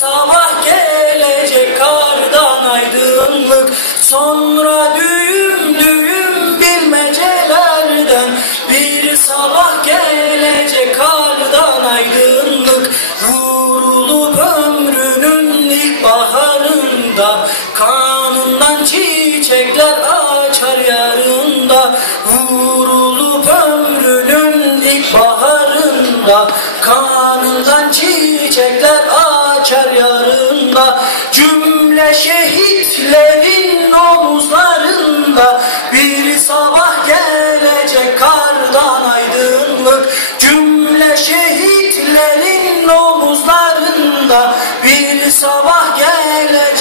Sabah gelecek kardan aydınlık. Sonra düğüm düğüm bilmecelerden. Bir sabah gelecek kardan aydınlık. Vurulup ömrünün ilkbaharında Kanından çiçekler açar yarında. Vurulup ömrünün ilkbaharında Kanından çiçekler Cümle şehitlerin omuzlarında bir sabah gelecek kardan aydınlık. Cümle şehitlerin omuzlarında bir sabah gelecek